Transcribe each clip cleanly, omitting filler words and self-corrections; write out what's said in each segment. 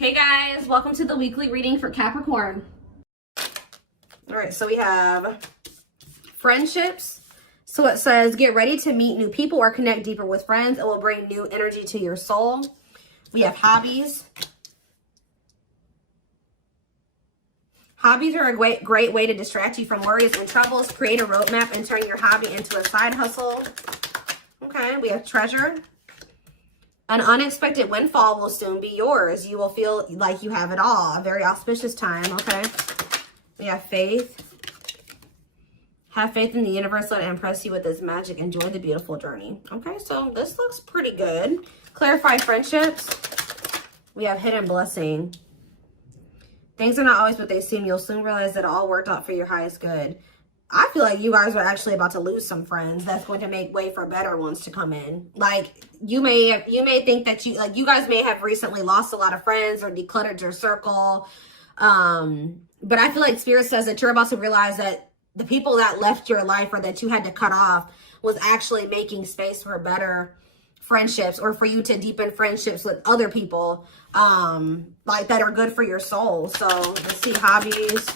Hey guys, welcome to the weekly reading for Capricorn. All right, so we have friendships. So it says, get ready to meet new people or connect deeper with friends. It will bring new energy to your soul. We have hobbies. Hobbies are a great way to distract you from worries and troubles. Create a roadmap and turn your hobby into a side hustle. Okay, we have treasure. An unexpected windfall will soon be yours. You will feel like you have it all. A very auspicious time, okay? We have faith. Have faith in the universe. Let it impress you with its magic. Enjoy the beautiful journey. Okay, so this looks pretty good. Clarify friendships. We have hidden blessing. Things are not always what they seem. You'll soon realize that it all worked out for your highest good. I feel like you guys are actually about to lose some friends. That's going to make way for better ones to come in. Like you may think that you guys may have recently lost a lot of friends or decluttered your circle. But I feel like Spirit says that you're about to realize that the people that left your life or that you had to cut off was actually making space for better friendships, or for you to deepen friendships with other people like that are good for your soul. So let's see, hobbies.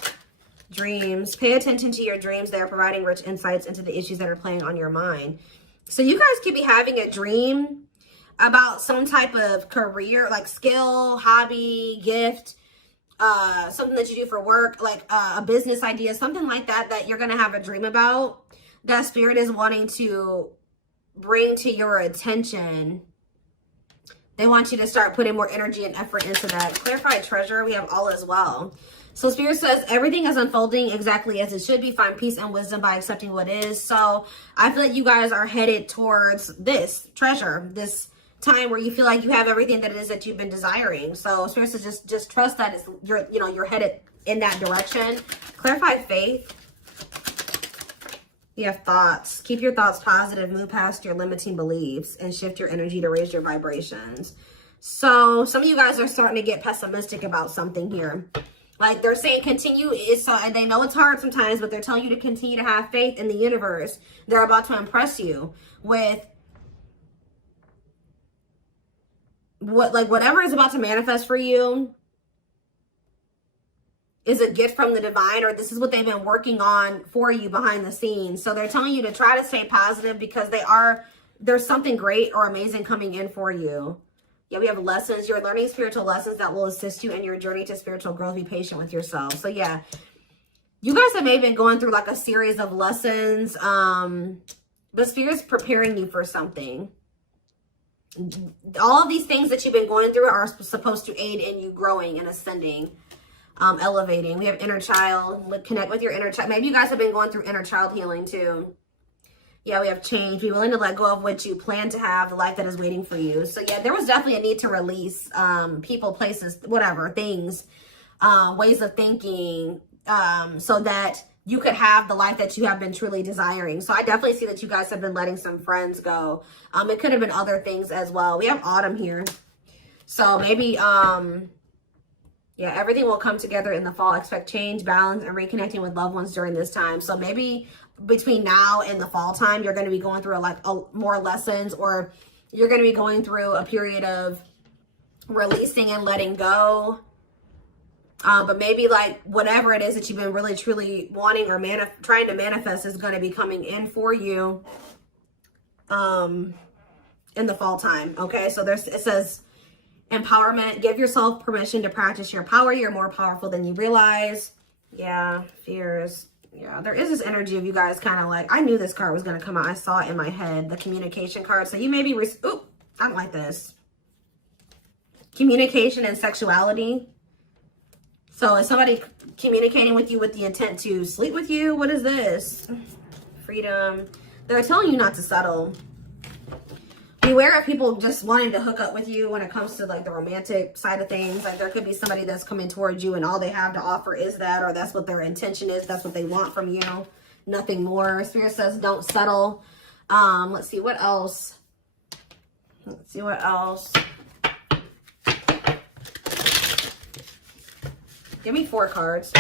Dreams. Pay attention to your dreams. They are providing rich insights into the issues that are playing on your mind. So you guys could be having a dream about some type of career, like skill, hobby, gift, something that you do for work, like a business idea, something like that, that you're going to have a dream about, that Spirit is wanting to bring to your attention. They want you to start putting more energy and effort into that. Clarify treasure. We have all as well. So Spirit says everything is unfolding exactly as it should be. Find peace and wisdom by accepting what is. So I feel like you guys are headed towards this treasure, this time where you feel like you have everything that it is that you've been desiring. So Spirit says just trust that you're headed in that direction. Clarify faith. You have thoughts. Keep your thoughts positive. Move past your limiting beliefs and shift your energy to raise your vibrations. So some of you guys are starting to get pessimistic about something here. Like they're saying continue, and they know it's hard sometimes, but they're telling you to continue to have faith in the universe. They're about to impress you with whatever is about to manifest for you is a gift from the divine, or this is what they've been working on for you behind the scenes. So they're telling you to try to stay positive because there's something great or amazing coming in for you. Yeah, we have lessons. You're learning spiritual lessons that will assist you in your journey to spiritual growth. Be patient with yourself. So yeah, you guys have maybe been going through like a series of lessons, but Spirit's preparing you for something. All of these things that you've been going through are supposed to aid in you growing and ascending, elevating. We have inner child. Connect with your inner child. Maybe you guys have been going through inner child healing too. Yeah, we have change. Be willing to let go of what you plan to have, the life that is waiting for you. So yeah, there was definitely a need to release people, places, whatever, things, ways of thinking, so that you could have the life that you have been truly desiring. So I definitely see that you guys have been letting some friends go. It could have been other things as well. We have autumn here. So maybe, yeah, everything will come together in the fall. Expect change, balance, and reconnecting with loved ones during this time. So maybe between now and the fall time, you're going to be going through more lessons, or you're going to be going through a period of releasing and letting go. But maybe like whatever it is that you've been really truly wanting or trying to manifest is going to be coming in for you in the fall time. Okay, so it says empowerment. Give yourself permission to practice your power. You're more powerful than you realize. Yeah, fears. Yeah, there is this energy of you guys kind of like, I knew this card was going to come out. I saw it in my head, the communication card. So you may be, ooh, I don't like this. Communication and sexuality. So is somebody communicating with you with the intent to sleep with you? What is this? Freedom. They're telling you not to settle. Beware of people just wanting to hook up with you when it comes to like the romantic side of things. Like there could be somebody that's coming towards you and all they have to offer is that, or that's what their intention is. That's what they want from you. Nothing more. Spirit says don't settle. Let's see what else. Let's see what else. Give me 4 cards.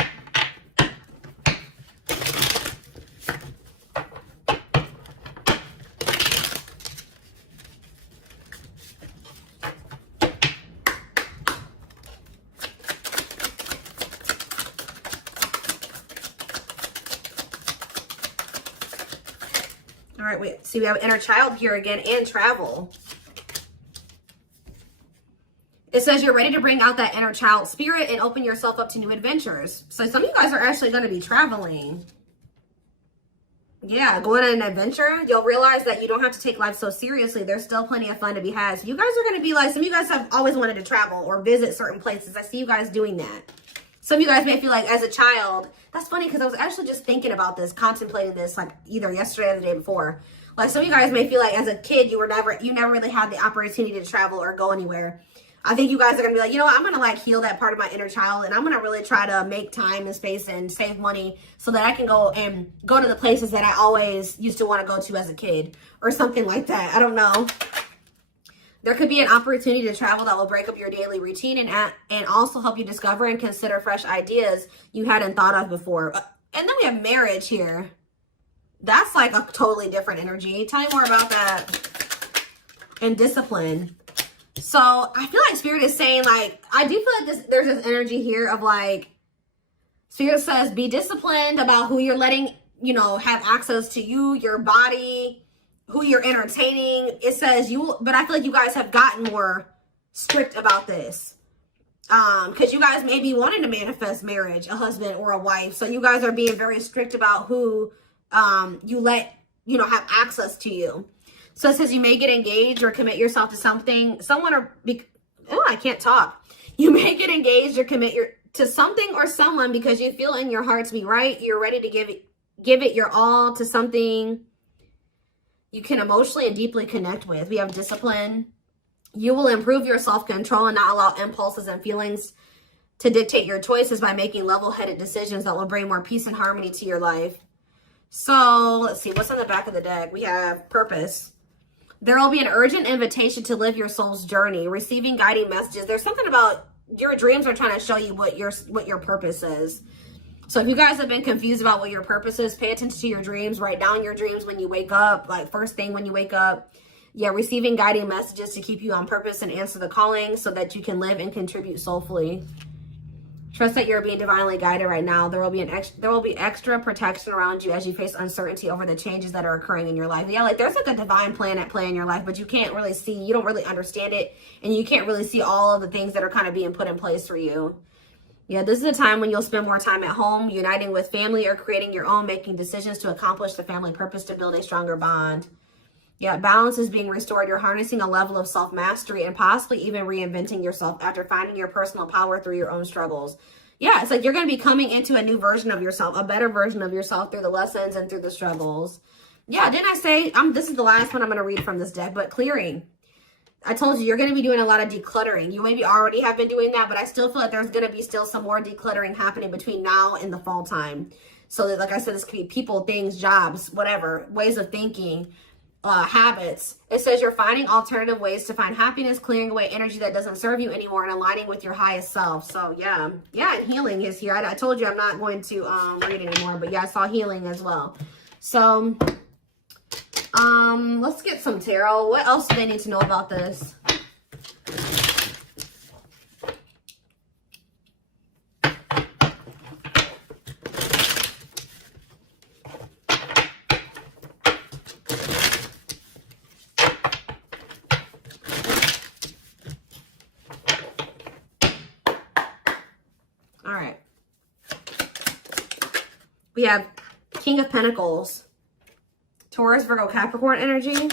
right, we have inner child here again and travel. It says you're ready to bring out that inner child spirit and open yourself up to new adventures. So some of you guys are actually going to be traveling. Yeah, going on an adventure. You'll realize that you don't have to take life so seriously. There's still plenty of fun to be had. So you guys are going to be like, some of you guys have always wanted to travel or visit certain places. I see you guys doing that. Some of you guys may feel like as a child, that's funny because I was actually just thinking about this, contemplating this like either yesterday or the day before. Like some of you guys may feel like as a kid, you never really had the opportunity to travel or go anywhere. I think you guys are going to be like, you know what, I'm going to like heal that part of my inner child, and I'm going to really try to make time and space and save money so that I can go to the places that I always used to want to go to as a kid or something like that. I don't know. There could be an opportunity to travel that will break up your daily routine and also help you discover and consider fresh ideas you hadn't thought of before. And then we have marriage here. That's like a totally different energy. Tell me more about that. And discipline. So I feel like Spirit is saying, like, I do feel like there's this energy here of like, Spirit says, be disciplined about who you're letting, have access to you, your body, who you're entertaining. It says but I feel like you guys have gotten more strict about this. Because you guys may be wanting to manifest marriage, a husband or a wife. So you guys are being very strict about who you let, have access to you. So it says you may get engaged or commit yourself to something, I can't talk. You may get engaged or commit to something or someone because you feel in your heart to be right. You're ready to give it your all to something you can emotionally and deeply connect with. We have discipline. You will improve your self-control and not allow impulses and feelings to dictate your choices by making level-headed decisions that will bring more peace and harmony to your life. So let's see, what's on the back of the deck? We have purpose. There will be an urgent invitation to live your soul's journey, receiving guiding messages. There's something about your dreams are trying to show you what your purpose is. So if you guys have been confused about what your purpose is, pay attention to your dreams. Write down your dreams when you wake up, like first thing when you wake up. Yeah, receiving guiding messages to keep you on purpose and answer the calling so that you can live and contribute soulfully. Trust that you're being divinely guided right now. There will be extra protection around you as you face uncertainty over the changes that are occurring in your life. Yeah, like there's like a divine plan at play in your life, but you can't really see, you don't really understand it, and you can't really see all of the things that are kind of being put in place for you. Yeah, this is a time when you'll spend more time at home, uniting with family or creating your own, making decisions to accomplish the family purpose to build a stronger bond. Yeah, balance is being restored. You're harnessing a level of self-mastery and possibly even reinventing yourself after finding your personal power through your own struggles. Yeah, it's like you're going to be coming into a new version of yourself, a better version of yourself through the lessons and through the struggles. Yeah, didn't I say, this is the last one I'm going to read from this deck, but clearing. I told you, you're going to be doing a lot of decluttering. You maybe already have been doing that, but I still feel like there's going to be still some more decluttering happening between now and the fall time. So that, like I said, this could be people, things, jobs, whatever, ways of thinking. Habits. It says you're finding alternative ways to find happiness, clearing away energy that doesn't serve you anymore, and aligning with your highest self. So yeah, and healing is here. I told you I'm not going to read anymore, but yeah, I saw healing as well. So let's get some tarot. What else do they need to know about this? We have King of Pentacles, Taurus, Virgo, Capricorn energy.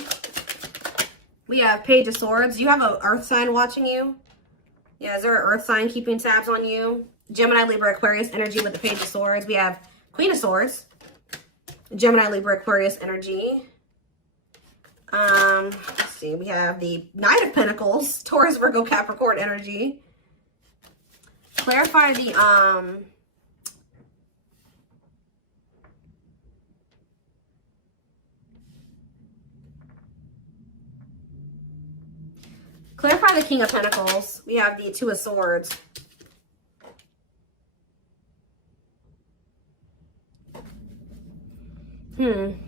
We have Page of Swords. You have an earth sign watching you. Yeah, is there an earth sign keeping tabs on you? Gemini, Libra, Aquarius energy with the Page of Swords. We have Queen of Swords, Gemini, Libra, Aquarius energy. Let's see. We have the Knight of Pentacles, Taurus, Virgo, Capricorn energy. Clarify the clarify the King of Pentacles. We have the Two of Swords. Sorry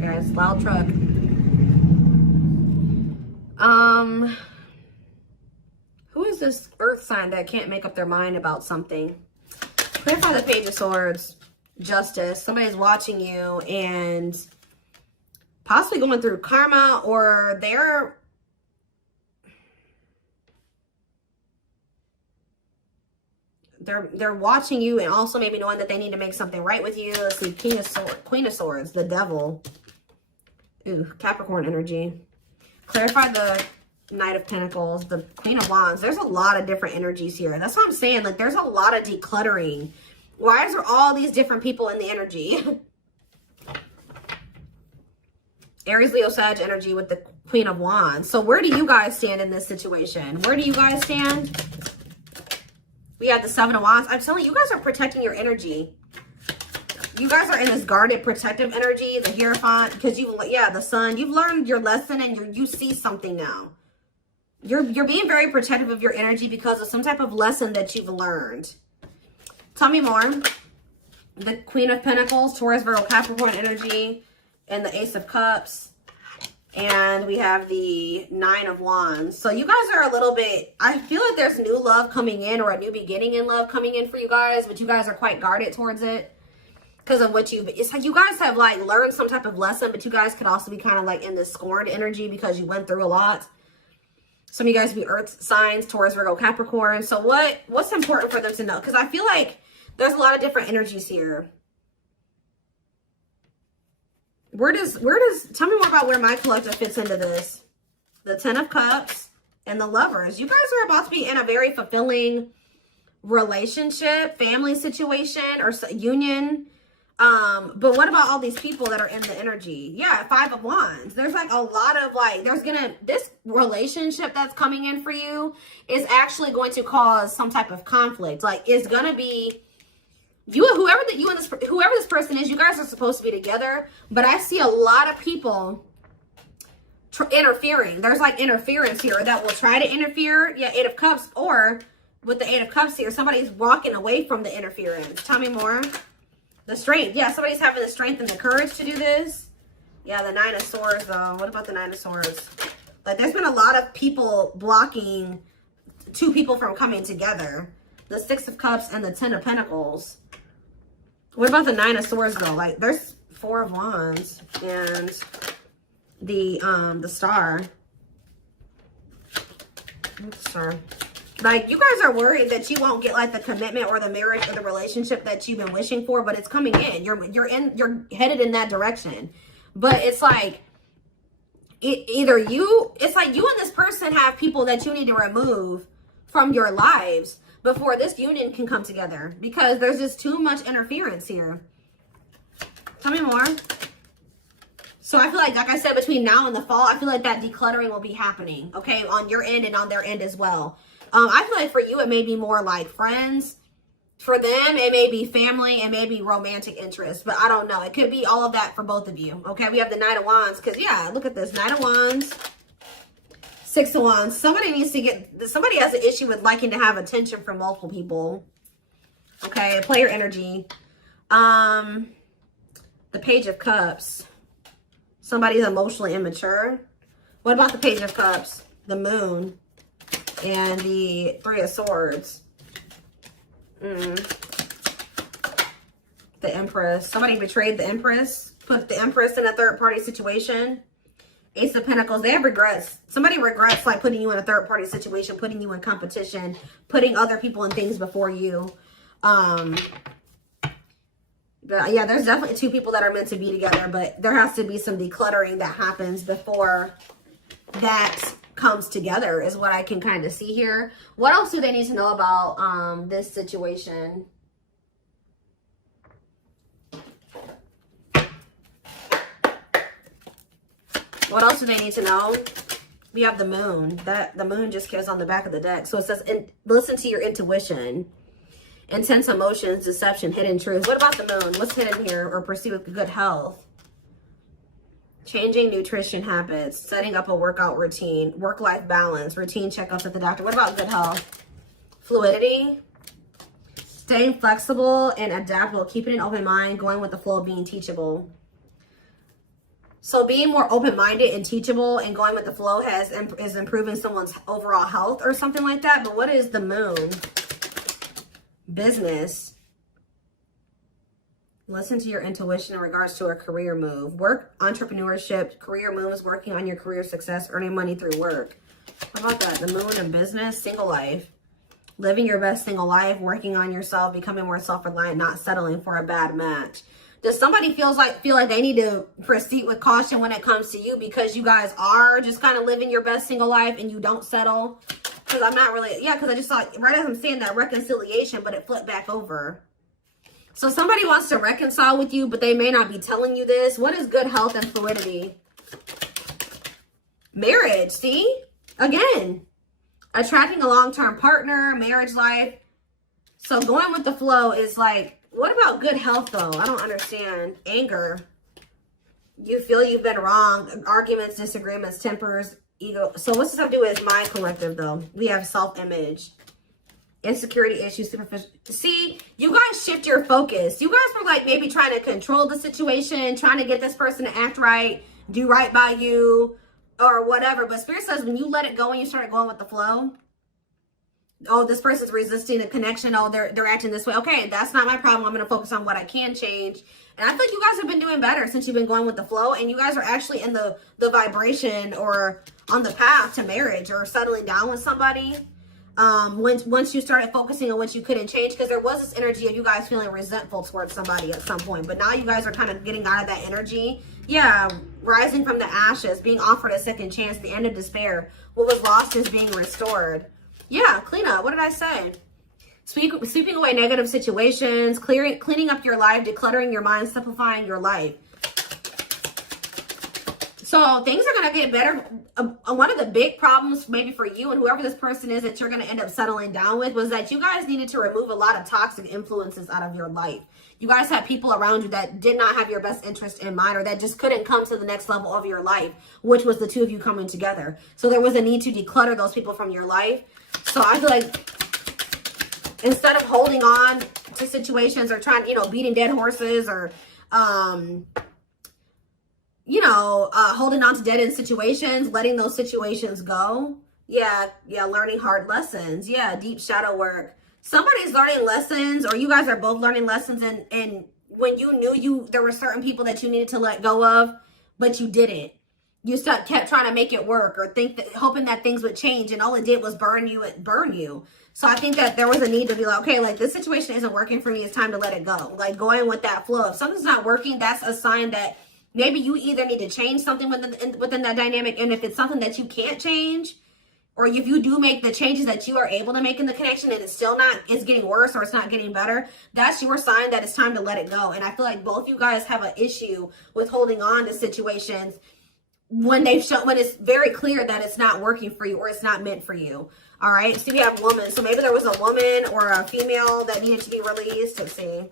guys, loud truck. Who is this earth sign that can't make up their mind about something? Clarify the Page of Swords. Justice. Somebody's watching you and possibly going through karma, or they're watching you and also maybe knowing that they need to make something right with you. Let's see, Queen of Swords, the Devil. Ooh, Capricorn energy. Clarify the Knight of Pentacles, the Queen of Wands. There's a lot of different energies here. That's what I'm saying. Like, there's a lot of decluttering. Why is there all these different people in the energy? Aries, Leo, Sag energy with the Queen of Wands. So where do you guys stand in this situation? Where do you guys stand? We have the Seven of Wands. I'm telling you, you guys are protecting your energy. You guys are in this guarded, protective energy, the Hierophant, because the Sun, you've learned your lesson and you see something now. You're being very protective of your energy because of some type of lesson that you've learned. Tell me more. The Queen of Pentacles, Taurus, Virgo, Capricorn energy, and the Ace of Cups. And we have the Nine of Wands. So you guys are a little bit, I feel like there's new love coming in, or a new beginning in love coming in for you guys, but you guys are quite guarded towards it because of what it's like you guys have like learned some type of lesson, but you guys could also be kind of like in this scorned energy because you went through a lot. Some of you guys be earth signs, Taurus, Virgo, Capricorn. So what's important for them to know? Because I feel like there's a lot of different energies here. Tell me more about where my collective fits into this. The Ten of Cups and the Lovers. You guys are about to be in a very fulfilling relationship, family situation, or union. But what about all these people that are in the energy? Yeah, Five of Wands. There's like a lot of like, this relationship that's coming in for you is actually going to cause some type of conflict. Like, it's going to be, whoever this person is, you guys are supposed to be together, but I see a lot of people interfering. There's like interference here that will try to interfere. Yeah, Eight of Cups, or with the Eight of Cups here, somebody's walking away from the interference. Tell me more. The strength. Yeah, somebody's having the strength and the courage to do this. Yeah, the Nine of Swords, though. What about the Nine of Swords? Like, there's been a lot of people blocking two people from coming together. The Six of Cups and the Ten of Pentacles. What about the Nine of Swords, though? Like, there's Four of Wands and the Star. Star. Like, you guys are worried that you won't get like the commitment or the marriage or the relationship that you've been wishing for, but it's coming in. You're headed in that direction. But it's like it's like you and this person have people that you need to remove from your lives before this union can come together, because there's just too much interference here. Tell me more. So I feel like I said, between now and the fall, I feel like that decluttering will be happening, okay, on your end and on their end as well. I feel like for you, it may be more like friends. For them, it may be family and maybe romantic interest, but I don't know. It could be all of that for both of you, okay? We have the Knight of Wands, because, yeah, look at this. Knight of Wands, Six of Wands. Somebody has an issue with liking to have attention from multiple people, okay? Player energy. The Page of Cups. Somebody's emotionally immature. What about the Page of Cups? The Moon and the Three of Swords. The Empress. Somebody betrayed the Empress. Put the Empress in a third-party situation. Ace of Pentacles. They have regrets. Somebody regrets like putting you in a third-party situation, putting you in competition, putting other people and things before you. But yeah, there's definitely two people that are meant to be together, but there has to be some decluttering that happens before that comes together, is what I can kind of see here. What else do they need to know about this situation? What else do they need to know? We have the Moon. The Moon just goes on the back of the deck. So it says, listen to your intuition. Intense emotions, deception, hidden truth. What about the Moon? What's hidden here? Or pursue with good health? Changing nutrition habits, setting up a workout routine, work-life balance, routine checkups at the doctor. What about good health? Fluidity, staying flexible and adaptable, keeping an open mind, going with the flow, being teachable. So being more open-minded and teachable and going with the flow is improving someone's overall health or something like that. But what is the Moon? Business. Listen to your intuition in regards to a career move. Work, entrepreneurship, career moves, working on your career success, earning money through work. How about that? The moon and business, single life. Living your best single life, working on yourself, becoming more self-reliant, not settling for a bad match. Does somebody feel like they need to proceed with caution when it comes to you because you guys are just kind of living your best single life and you don't settle? Because I'm not really, yeah, because I just saw, right as I'm saying that, reconciliation, but it flipped back over. So somebody wants to reconcile with you, but they may not be telling you this. What is good health and fluidity? Marriage, see? Again, attracting a long-term partner, marriage life. So going with the flow is like, what about good health though? I don't understand. Anger. You feel you've been wrong. Arguments, disagreements, tempers, ego. So what's this have to do with my collective though? We have self-image. Insecurity issues, superficial. See, you guys shift your focus. You guys were like maybe trying to control the situation, trying to get this person to act right, do right by you, or whatever. But Spirit says when you let it go and you start going with the flow, oh, this person's resisting the connection. Oh, they're acting this way. Okay, that's not my problem. I'm going to focus on what I can change. And I feel like you guys have been doing better since you've been going with the flow. And you guys are actually in the vibration or on the path to marriage or settling down with somebody. Once you started focusing on what you couldn't change, because there was this energy of you guys feeling resentful towards somebody at some point, but now you guys are kind of getting out of that energy. Yeah, rising from the ashes, being offered a second chance, the end of despair. What was lost is being restored. Yeah, clean up. What did I say? Sweeping away negative situations, cleaning up your life, decluttering your mind, simplifying your life. So things are going to get better. One of the big problems maybe for you and whoever this person is that you're going to end up settling down with was that you guys needed to remove a lot of toxic influences out of your life. You guys had people around you that did not have your best interest in mind or that just couldn't come to the next level of your life, which was the two of you coming together. So there was a need to declutter those people from your life. So I feel like instead of holding on to situations or trying, beating dead horses or, holding on to dead end situations, letting those situations go. Yeah, learning hard lessons. Yeah, deep shadow work. Somebody's learning lessons, or you guys are both learning lessons, and when you knew there were certain people that you needed to let go of, but you didn't. You kept trying to make it work or hoping that things would change, and all it did was burn you. So I think that there was a need to be like, okay, like this situation isn't working for me. It's time to let it go. Like going with that flow. If something's not working, that's a sign that maybe you either need to change something within that dynamic. And if it's something that you can't change, or if you do make the changes that you are able to make in the connection and it's getting worse or it's not getting better, that's your sign that it's time to let it go. And I feel like both you guys have an issue with holding on to situations when it's very clear that it's not working for you or it's not meant for you. All right. So we have woman. So maybe there was a woman or a female that needed to be released. Let's see.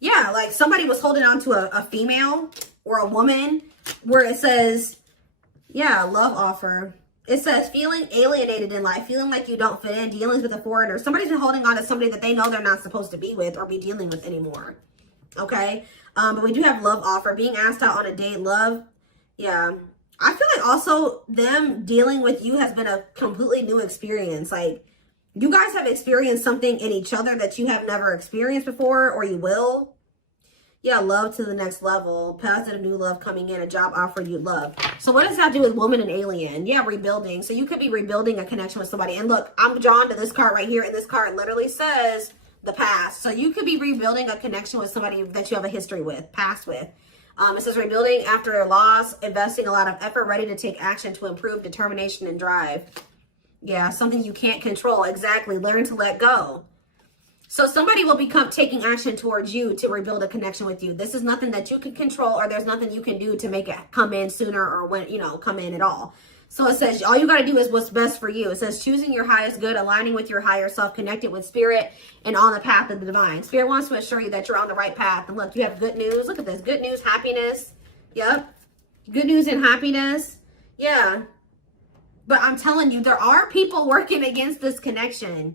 Yeah, like somebody was holding on to a female or a woman where it says, yeah, love offer. It says feeling alienated in life, feeling like you don't fit in, dealings with a foreigner. Somebody's been holding on to somebody that they know they're not supposed to be with or be dealing with anymore. Okay. But we do have love offer, being asked out on a date, love. Yeah. I feel like also them dealing with you has been a completely new experience. Like you guys have experienced something in each other that you have never experienced before, or you will. Yeah, love to the next level. Positive new love coming in, a job offer you love. So what does that do with woman and alien? Yeah, rebuilding. So you could be rebuilding a connection with somebody. And look, I'm drawn to this card right here. And this card literally says the past. So you could be rebuilding a connection with somebody that you have a history with, past with. It says rebuilding after a loss, investing a lot of effort, ready to take action to improve determination and drive. Yeah, something you can't control. Exactly. Learn to let go. So somebody will become taking action towards you to rebuild a connection with you. This is nothing that you can control, or there's nothing you can do to make it come in sooner or when, come in at all. So it says all you got to do is what's best for you. It says choosing your highest good, aligning with your higher self, connected with spirit, and on the path of the divine. Spirit wants to assure you that you're on the right path. And look, you have good news. Look at this. Good news, happiness. Yep. Good news and happiness. Yeah. But I'm telling you, there are people working against this connection.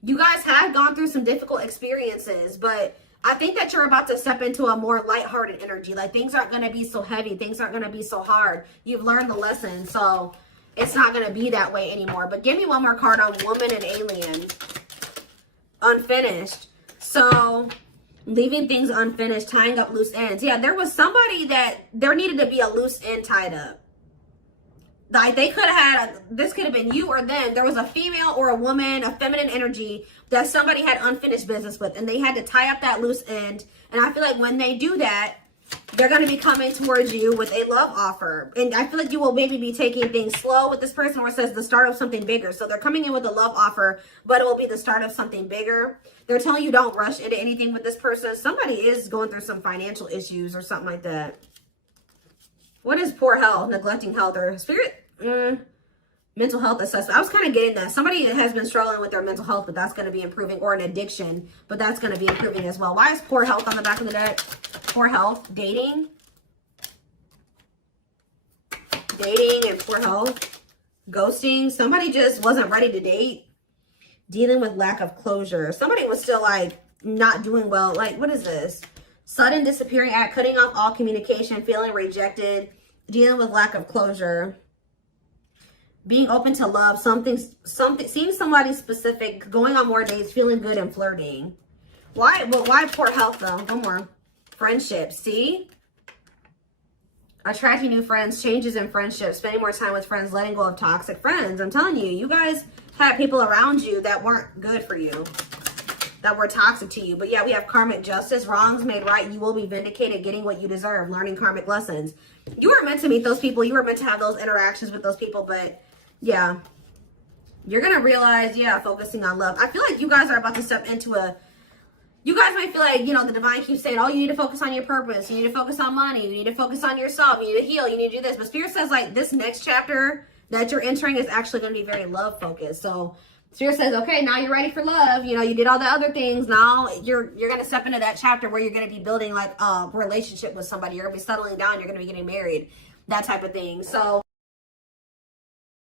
You guys have gone through some difficult experiences, but I think that you're about to step into a more lighthearted energy. Like things aren't going to be so heavy. Things aren't going to be so hard. You've learned the lesson, so it's not going to be that way anymore. But give me one more card on woman and alien. Unfinished. So Leaving things unfinished, tying up loose ends. Yeah, there was somebody that there needed to be a loose end tied up. Like they could have had, this could have been you or them. There was a female or a woman, a feminine energy that somebody had unfinished business with, and they had to tie up that loose end. And I feel like when they do that, they're going to be coming towards you with a love offer. And I feel like you will maybe be taking things slow with this person, where it says the start of something bigger. So they're coming in with a love offer, but it will be the start of something bigger. They're telling you don't rush into anything with this person. Somebody is going through some financial issues or something like that. What is poor health, neglecting health, or spirit? Mental health assessment. I was kind of getting that. Somebody has been struggling with their mental health, but that's going to be improving, or an addiction, but that's going to be improving as well. Why is poor health on the back of the deck? Poor health, dating and poor health, ghosting. Somebody just wasn't ready to date, dealing with lack of closure. Somebody was still like not doing well. Like, what is this? Sudden disappearing act, cutting off all communication, feeling rejected, dealing with lack of closure, being open to love, something, seeing somebody specific, going on more dates, feeling good, and flirting. Why? Well, why poor health though? One more. Friendships. See? Attracting new friends, changes in friendships, spending more time with friends, letting go of toxic friends. I'm telling you, you guys had people around you that weren't good for you, that were toxic to you. But yeah, we have karmic justice, wrongs made right. You will be vindicated, getting what you deserve, learning karmic lessons. You were meant to meet those people. You were meant to have those interactions with those people, but yeah, you're going to realize, yeah, focusing on love. I feel like you guys are about to step into a, you guys might feel like, you know, the divine keeps saying, oh, you need to focus on your purpose. You need to focus on money. You need to focus on yourself. You need to heal. You need to do this. But Spirit says, like, this next chapter that you're entering is actually going to be very love focused. So Spirit says, okay, now you're ready for love. You know, you did all the other things. Now you're going to step into that chapter where you're going to be building like a relationship with somebody. You're going to be settling down. You're going to be getting married, that type of thing. So